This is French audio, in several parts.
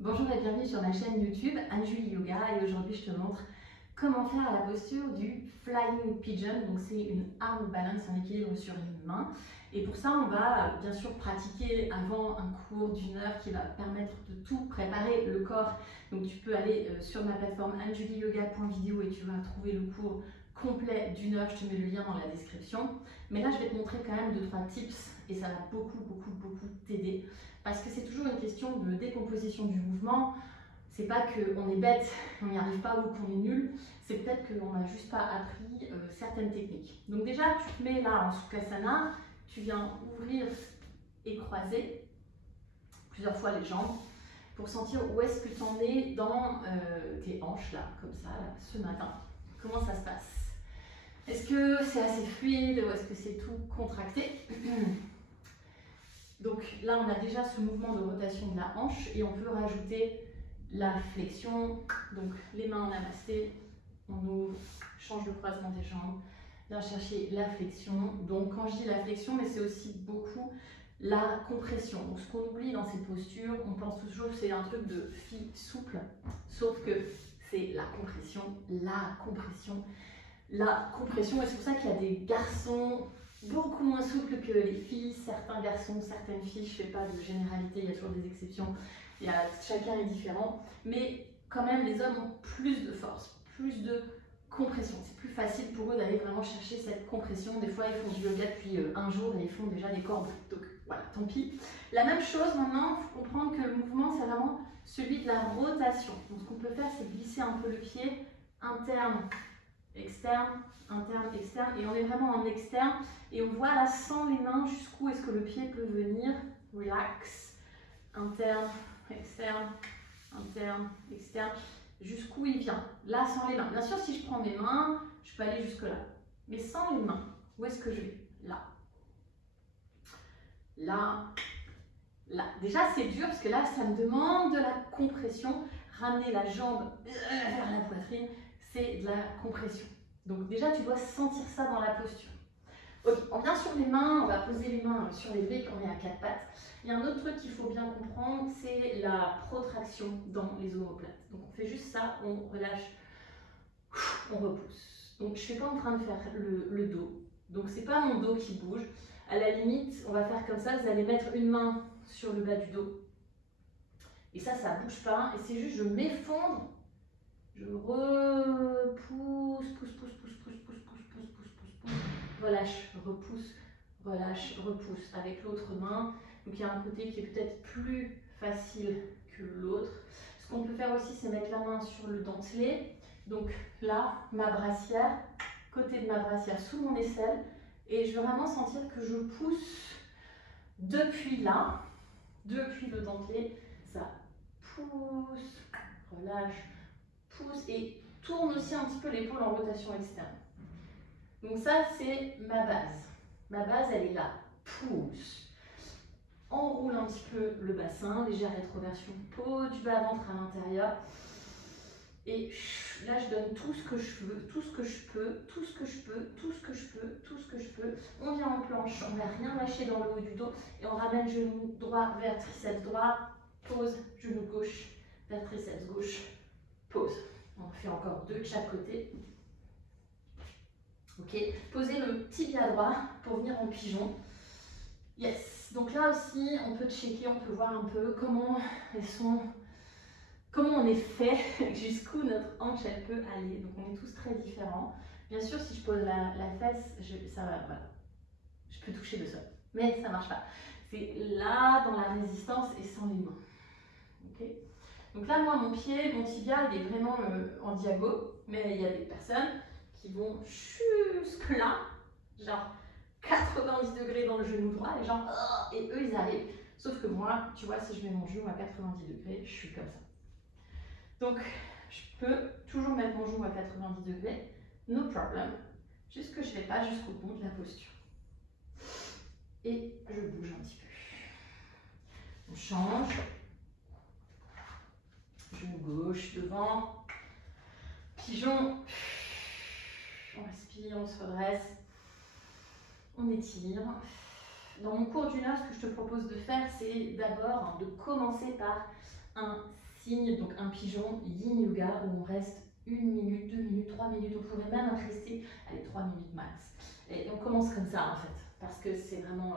Bonjour et bienvenue sur ma chaîne YouTube Anne-Julie Yoga et aujourd'hui je te montre comment faire la posture du Flying Pigeon. Donc c'est une arm balance, un équilibre sur les mains. Et pour ça on va bien sûr pratiquer avant un cours d'1 heure qui va permettre de tout préparer le corps. Donc tu peux aller sur ma plateforme anjulieyoga.video et tu vas trouver le cours complet d'1 heure. Je te mets le lien dans la description. Mais là je vais te montrer quand même 2-3 tips et ça va beaucoup t'aider. Parce que c'est toujours une question de décomposition du mouvement. C'est pas qu'on est bête, on n'y arrive pas ou qu'on est nul, c'est peut-être qu'on n'a juste pas appris certaines techniques. Donc déjà, tu te mets là en Sukhasana, tu viens ouvrir et croiser plusieurs fois les jambes pour sentir où est-ce que tu en es dans tes hanches, là, comme ça, là, ce matin. Comment ça se passe? Est-ce que c'est assez fluide ou est-ce que c'est tout contracté? Donc là, on a déjà ce mouvement de rotation de la hanche et on peut rajouter la flexion. Donc les mains en namasté, on ouvre, change le croisement des jambes, viens chercher la flexion. Donc quand je dis la flexion, mais c'est aussi beaucoup la compression. Donc ce qu'on oublie dans ces postures, on pense toujours que c'est un truc de fille souple, sauf que c'est la compression, la compression, la compression. Et c'est pour ça qu'il y a des garçons beaucoup moins souple que les filles, certains garçons, certaines filles, je ne fais pas de généralité, il y a toujours des exceptions, chacun est différent, mais quand même les hommes ont plus de force, plus de compression, c'est plus facile pour eux d'aller vraiment chercher cette compression. Des fois ils font du yoga depuis un jour et ils font déjà des cordes, donc voilà, tant pis. La même chose maintenant, il faut comprendre que le mouvement c'est vraiment celui de la rotation. Donc ce qu'on peut faire c'est glisser un peu le pied interne, externe, interne, externe, et on est vraiment en externe et on voit là sans les mains jusqu'où est-ce que le pied peut venir. Relax, interne, externe, jusqu'où il vient, là sans les mains. Bien sûr si je prends mes mains je peux aller jusque là, mais sans les mains, où est-ce que je vais? Là, là, là. Déjà c'est dur parce que là ça me demande de la compression. Ramener la jambe vers la poitrine, c'est de la compression. Donc déjà, tu dois sentir ça dans la posture. Ok, on vient sur les mains, on va poser les mains sur les briques, on est à 4 pattes. Il y a un autre truc qu'il faut bien comprendre, c'est la protraction dans les omoplates. Donc on fait juste ça, on relâche, on repousse. Donc je ne suis pas en train de faire le dos. Donc c'est pas mon dos qui bouge. À la limite, on va faire comme ça, vous allez mettre une main sur le bas du dos. Et ça ne bouge pas. Et c'est juste, je m'effondre. Je repousse, relâche, repousse avec l'autre main. Donc il y a un côté qui est peut-être plus facile que l'autre. Ce qu'on peut faire aussi, c'est mettre la main sur le dentelé. Donc là, ma brassière, côté de ma brassière sous mon aisselle. Et je veux vraiment sentir que je pousse depuis là, depuis le dentelé. Ça pousse, relâche, pousse et tourne aussi un petit peu l'épaule en rotation externe. Donc ça, c'est ma base. Ma base, elle est là. Pousse. Enroule un petit peu le bassin, légère rétroversion, peau du bas-ventre à l'intérieur. Et là, je donne tout ce que je veux, tout ce que je peux, tout ce que je peux, tout ce que je peux, tout ce que je peux. On vient en planche, on ne va rien lâcher dans le haut du dos et on ramène genou droit vers triceps droit, pose, genou gauche vers triceps gauche, pose. On fait encore 2 de chaque côté. Ok, posez le tibia droit pour venir en pigeon. Yes, donc là aussi, on peut checker, on peut voir un peu comment on est fait, jusqu'où notre hanche elle peut aller. Donc on est tous très différents. Bien sûr, si je pose la fesse, ça va, voilà. Je peux toucher le sol, mais ça ne marche pas. C'est là, dans la résistance et sans les mains. Ok. Donc là, moi, mon pied, mon tibia, il est vraiment en diago, mais il y a des personnes qui vont jusque là, genre 90 degrés dans le genou droit, et genre, et eux, ils arrivent. Sauf que moi, tu vois, si je mets mon genou à 90 degrés, je suis comme ça. Donc, je peux toujours mettre mon genou à 90 degrés, no problem, juste que je ne vais pas jusqu'au bout de la posture. Et je bouge un petit peu. On change. Genou gauche devant. Pigeon. On respire, on se redresse. On étire. Dans mon cours d'1 heure, ce que je te propose de faire, c'est d'abord de commencer par un signe, donc un pigeon, yin yoga, où on reste 1 minute, 2 minutes, 3 minutes, on pourrait même rester, allez, 3 minutes max. Et on commence comme ça en fait, parce que c'est vraiment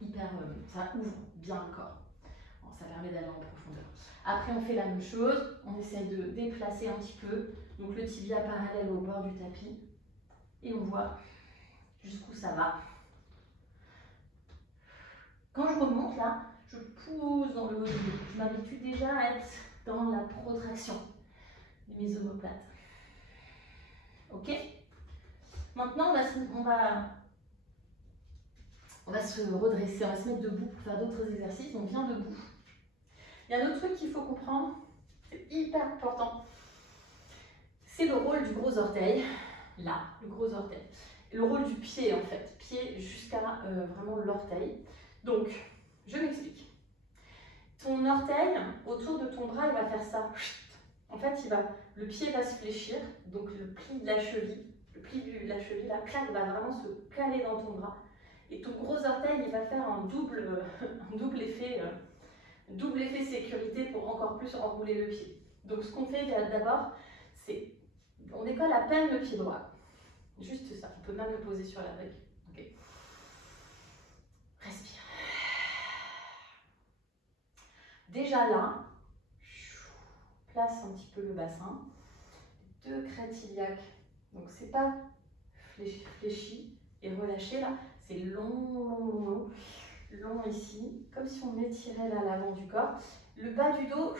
hyper, ça ouvre bien le corps. Bon, ça permet d'aller en profondeur. Après on fait la même chose, on essaie de déplacer un petit peu, donc le tibia parallèle au bord du tapis, et on voit jusqu'où ça va. Quand je remonte là, je pousse dans le haut du dos. Je m'habitue déjà à être dans la protraction de mes omoplates. Ok? Maintenant, on va se redresser, on va se mettre debout pour faire d'autres exercices. On vient debout. Il y a un autre truc qu'il faut comprendre, c'est hyper important. C'est le rôle du gros orteil. Là, le gros orteil. Et le rôle du pied en fait. Pied jusqu'à vraiment l'orteil. Donc, je m'explique. Ton orteil, autour de ton bras, il va faire ça. En fait, le pied va se fléchir, donc le pli de la cheville, la claque va vraiment se caler dans ton bras. Et ton gros orteil, il va faire un double effet sécurité pour encore plus enrouler le pied. Donc ce qu'on fait d'abord, c'est on décolle à peine le pied droit. Juste ça, on peut même le poser sur la brique. Okay. Respire. Déjà là, place un petit peu le bassin. 2 crêtes iliaques. Donc c'est pas fléchi et relâché là, c'est long ici, comme si on étirait là l'avant du corps. Le bas du dos,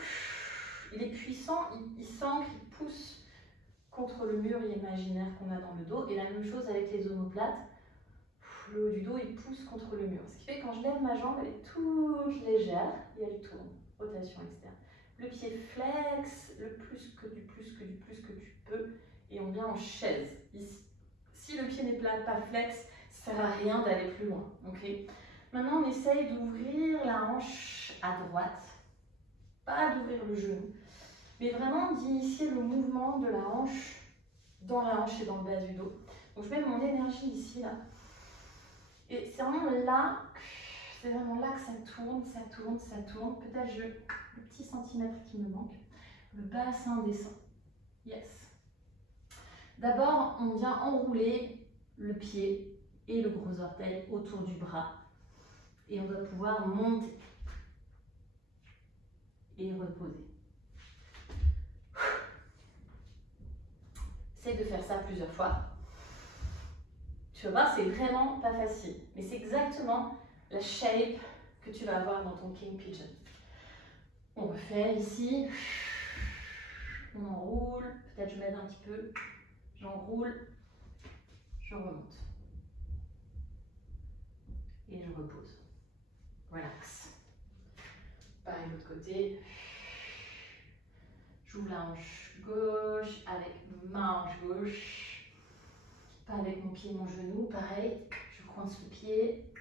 il est puissant, il s'ancre, il pousse contre le mur imaginaire qu'on a dans le dos. Et la même chose avec les omoplates. Le haut du dos, il pousse contre le mur. Ce qui fait que quand je lève ma jambe, elle est toute légère et elle tourne. Rotation externe. Le pied flex, le plus que tu peux. Et on vient en chaise, ici. Si le pied n'est pas flex, ça ne sert à rien d'aller plus loin. Okay. Maintenant, on essaye d'ouvrir la hanche à droite. Pas d'ouvrir le genou, mais vraiment d'initier le mouvement de la hanche dans la hanche et dans le bas du dos. Donc je mets mon énergie ici, là. Et c'est vraiment là que ça tourne. Peut-être le petit centimètre qui me manque. Le bassin descend. Yes. D'abord, on vient enrouler le pied et le gros orteil autour du bras. Et on va pouvoir monter et reposer. Essaye de faire ça plusieurs fois. Tu vas voir, c'est vraiment pas facile. Mais c'est exactement la shape que tu vas avoir dans ton King Pigeon. On refait ici. On enroule. Peut-être je m'aide un petit peu. J'enroule. Je remonte. Et je repose. Relax. Pareil de l'autre côté. J'ouvre la hanche gauche avec ma hanche gauche. Pas avec mon pied et mon genou. Pareil. Je coince le pied.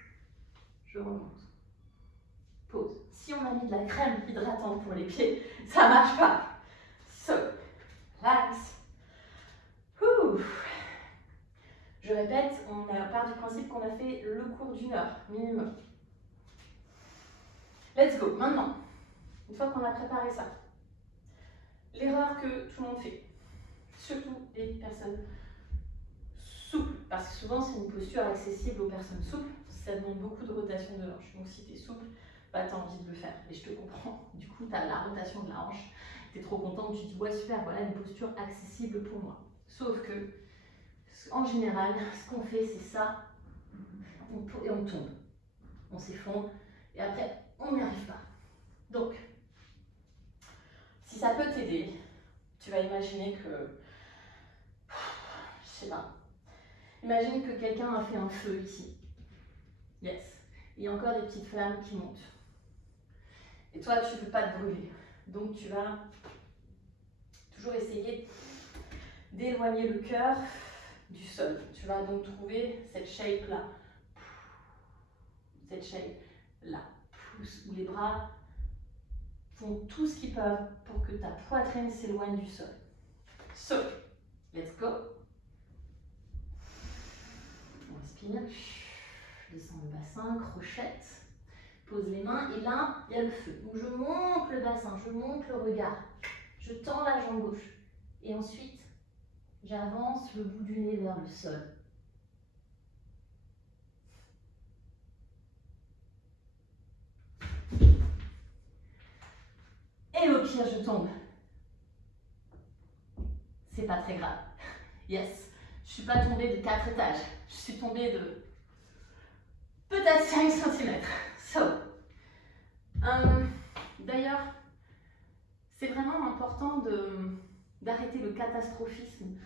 Je remonte. Pause. Si on a mis de la crème hydratante pour les pieds, ça marche pas. So, relax. Je répète, on part du principe qu'on a fait le cours d'1 heure minimum. Let's go. Maintenant, une fois qu'on a préparé ça, l'erreur que tout le monde fait, surtout les personnes souples, parce que souvent c'est une posture accessible aux personnes souples, ça demande beaucoup de rotation de hanche. Donc si tu es souple, bah, tu as envie de le faire. Et je te comprends. Du coup, tu as la rotation de la hanche, tu es trop contente, tu te dis ouais super, voilà une posture accessible pour moi. Sauf que, en général, ce qu'on fait c'est ça, et on tombe. On s'effondre, et après, on n'y arrive pas. Donc, si ça peut t'aider, tu vas imaginer que, je sais pas, imagine que quelqu'un a fait un feu ici. Yes. Il y a encore des petites flammes qui montent. Et toi, tu ne veux pas te brûler. Donc, tu vas toujours essayer d'éloigner le cœur du sol. Tu vas donc trouver cette shape-là. Cette shape-là. Où les bras font tout ce qu'ils peuvent pour que ta poitrine s'éloigne du sol. So, let's go. On respire. Descends le bassin, crochette. Je pose les mains et là, il y a le feu. Donc je monte le bassin, je monte le regard. Je tends la jambe gauche. Et ensuite, j'avance le bout du nez vers le sol. Et au pire, je tombe. C'est pas très grave. Yes. Je suis pas tombée de 4 étages. Je suis tombée de peut-être 5 cm. So. D'ailleurs, c'est vraiment important d'arrêter le catastrophisme.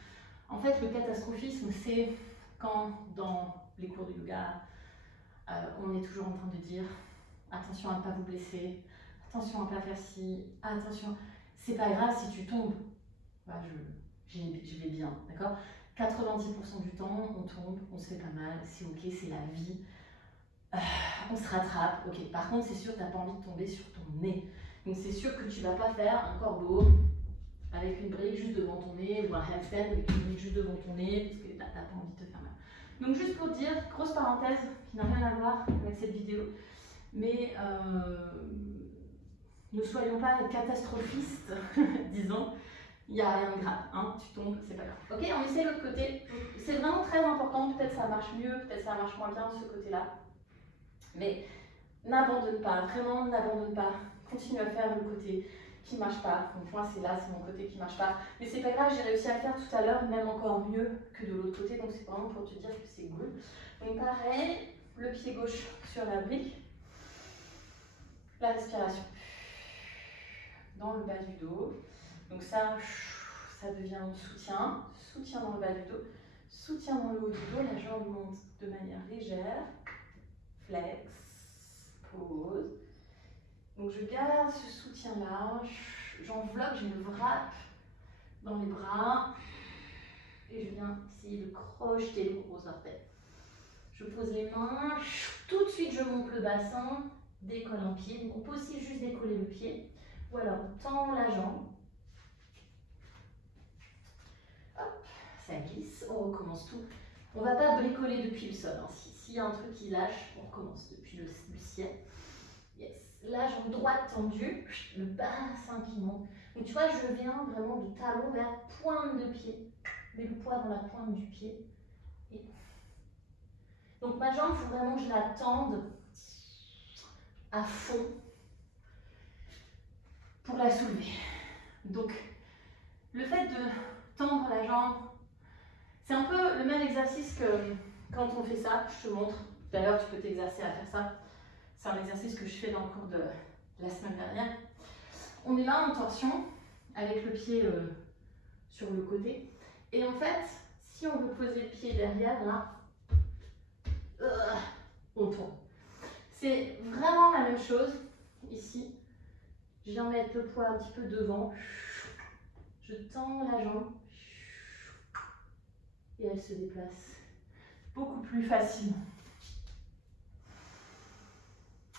En fait, le catastrophisme, c'est quand dans les cours de yoga, on est toujours en train de dire attention à ne pas vous blesser, attention à ne pas faire ci, attention, c'est pas grave si tu tombes. Voilà, je vais bien, d'accord? 90% du temps, on tombe, on se fait pas mal, c'est ok, c'est la vie. On se rattrape, ok. Par contre, c'est sûr que tu n'as pas envie de tomber sur ton nez. Donc c'est sûr que tu ne vas pas faire un corbeau avec une brique juste devant ton nez ou un handstand avec une brique juste devant ton nez parce que là, tu n'as pas envie de te faire mal. Donc juste pour dire, grosse parenthèse qui n'a rien à voir avec cette vidéo, mais ne soyons pas catastrophistes, disons. Il n'y a rien de grave, hein, tu tombes, c'est pas grave. Ok, on essaie l'autre côté. C'est vraiment très important, peut-être ça marche mieux, peut-être ça marche moins bien de ce côté-là. Mais n'abandonne pas, vraiment n'abandonne pas. Continue à faire le côté qui ne marche pas. Donc moi c'est là, c'est mon côté qui ne marche pas. Mais c'est pas grave, j'ai réussi à le faire tout à l'heure, même encore mieux que de l'autre côté. Donc c'est vraiment pour te dire que c'est good. Donc pareil, le pied gauche sur la brique. La respiration. Dans le bas du dos. Donc ça devient soutien. Soutien dans le bas du dos. Soutien dans le haut du dos. La jambe monte de manière légère. Flex. Pause. Donc je garde ce soutien-là. J'enveloppe, j'ai le wrap dans les bras. Et je viens essayer de crocheter les gros orteils. Je pose les mains. Tout de suite, je monte le bassin. Décolle un pied. Donc on peut aussi juste décoller le pied. Ou alors on tend la jambe. Hop, ça glisse. On recommence tout. On ne va pas bricoler depuis le sol. Hein. S'il y a un truc qui lâche, on recommence depuis le ciel. Yes. La jambe droite tendue, le bassin qui monte. Donc tu vois, je viens vraiment de talon vers pointe de pied. Mets le poids dans la pointe du pied. Et... donc ma jambe, il faut vraiment que je la tende à fond pour la soulever. Donc le fait de tendre la jambe, c'est un peu le même exercice que quand on fait ça. Je te montre. D'ailleurs, tu peux t'exercer à faire ça. C'est un exercice que je fais dans le cours de la semaine dernière. On est là en torsion, avec le pied sur le côté. Et en fait, si on veut poser le pied derrière, là, on tourne. C'est vraiment la même chose. Ici, je viens mettre le poids un petit peu devant. Je tends la jambe. Et elle se déplace beaucoup plus facilement.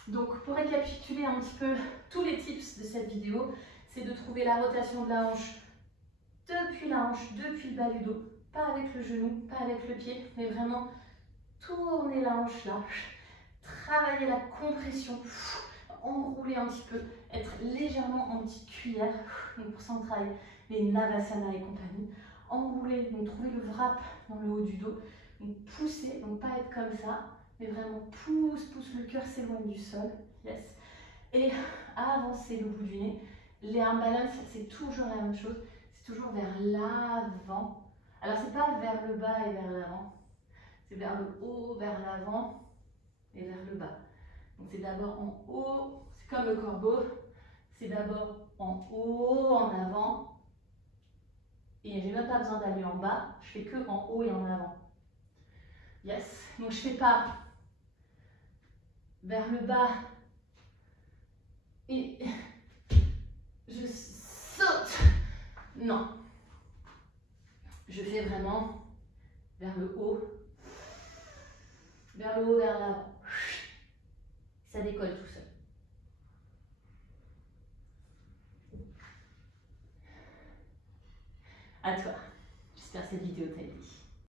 Donc pour récapituler un petit peu tous les tips de cette vidéo, c'est de trouver la rotation de la hanche depuis la hanche, depuis le bas du dos, pas avec le genou, pas avec le pied, mais vraiment tourner la hanche là, travailler la compression, enrouler un petit peu, être légèrement en petite cuillère, donc pour ça on travaille les Navasana et compagnie, enrouler, donc trouver le wrap dans le haut du dos, donc pousser, donc pas être comme ça, mais vraiment pousse, le cœur s'éloigne du sol, yes, et avancer le bout du nez. Les arm balance, c'est toujours la même chose, c'est toujours vers l'avant. Alors c'est pas vers le bas et vers l'avant, c'est vers le haut, vers l'avant et vers le bas. Donc c'est d'abord en haut, c'est comme le corbeau, c'est d'abord en haut, en avant, et j'ai même pas besoin d'aller en bas, je fais que en haut et en avant. Yes, donc je fais pas vers le bas et je saute. Non. Je fais vraiment vers le haut, vers l'avant. Ça décolle tout seul. À toi. J'espère que cette vidéo t'a aidé.